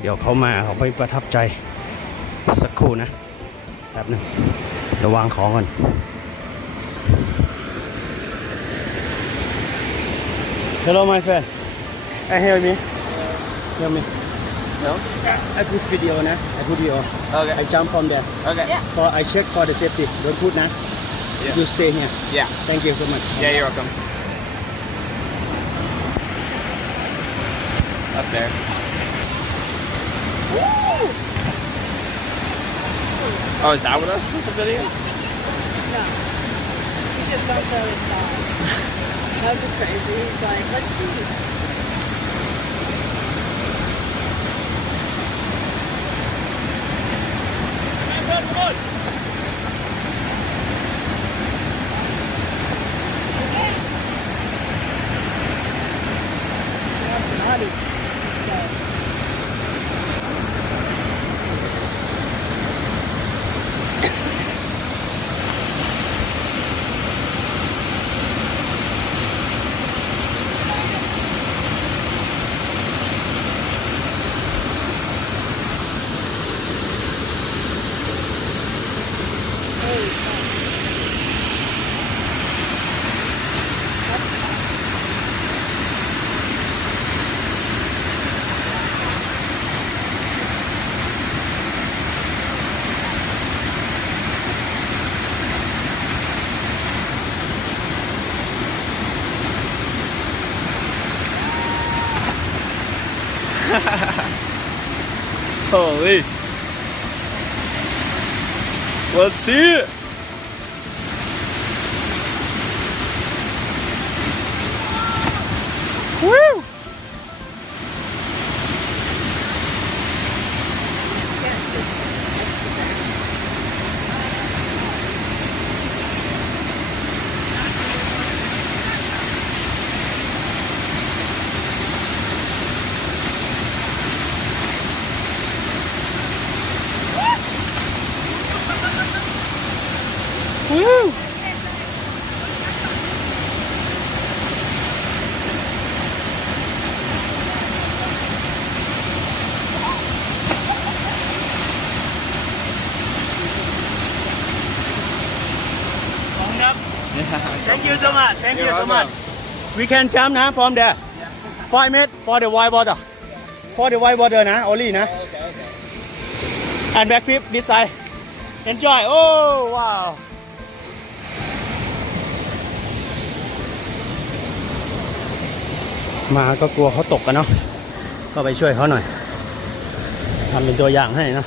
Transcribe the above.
เดี๋ยวเขามาเขาไปประทับใจสักครู่นะแป๊บหนึงเดี๋ยววางของก่อน Hello my friend I hear me hear me No? I put video นะ I put video Okay. I jump from there Okay. Yeah. for I check for the safety don't put นะ Yeah. you stay here Yeah. thank you so much Yeah, you're welcome. Up there. Oh, is that what else was the video? No. You just don't tell his side. That'd be crazy. He's like, let's see. So, ？Holy. Let's see it. Woo! Woo! Thank you so much Thank you You're so much welcome. We can jump นะ from there 5 meters for the white water for the white water นะ only นะ and back flip this side enjoy oh wow มาก็กลัวเขาตกกันเนาะก็ไปช่วยเขาหน่อยทำเป็นตัวอย่างให้นะ